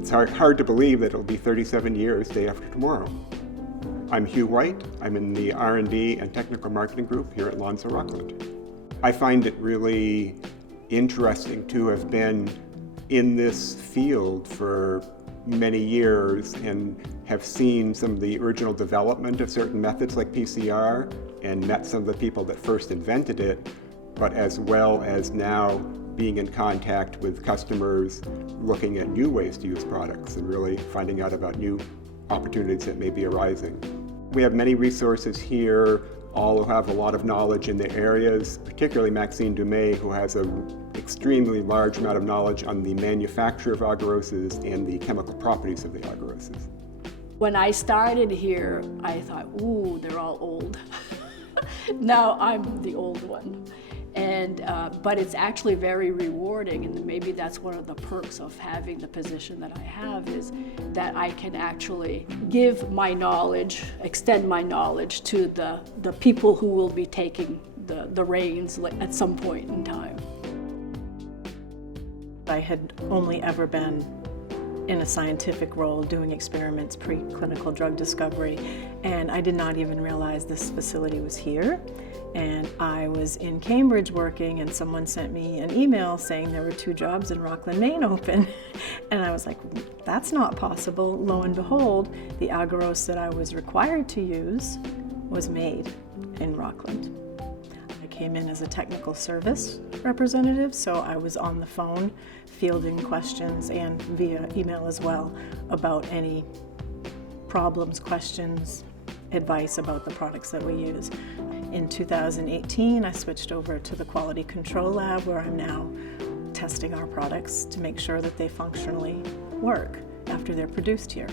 It's hard to believe that it'll be 37 years day after tomorrow. I'm Hugh White. I'm in the R&D and Technical Marketing Group here at Lonza Rockland. I find it really interesting to have been in this field for many years and have seen some of the original development of certain methods like PCR and met some of the people that first invented it, but as well as now being in contact with customers looking at new ways to use products and really finding out about new opportunities that may be arising. We have many resources here, all who have a lot of knowledge in their areas, particularly Maxine Dumais, who has an extremely large amount of knowledge on the manufacture of agaroses and the chemical properties of the agaroses. When I started here, I thought, ooh, they're all old. Now I'm the old one. But it's actually very rewarding, and maybe that's one of the perks of having the position that I have, is that I can actually give my knowledge, extend my knowledge to the people who will be taking the reins at some point in time. I had only ever been in a scientific role doing experiments, preclinical drug discovery, and I did not even realize this facility was here. And I was in Cambridge working, and someone sent me an email saying there were 2 jobs in Rockland, Maine open. And I was like, that's not possible. Lo and behold, the agarose that I was required to use was made in Rockland. I came in as a technical service representative, so I was on the phone fielding questions and via email as well about any problems, questions, advice about the products that we use. In 2018, I switched over to the Quality Control Lab, where I'm now testing our products to make sure that they functionally work after they're produced here.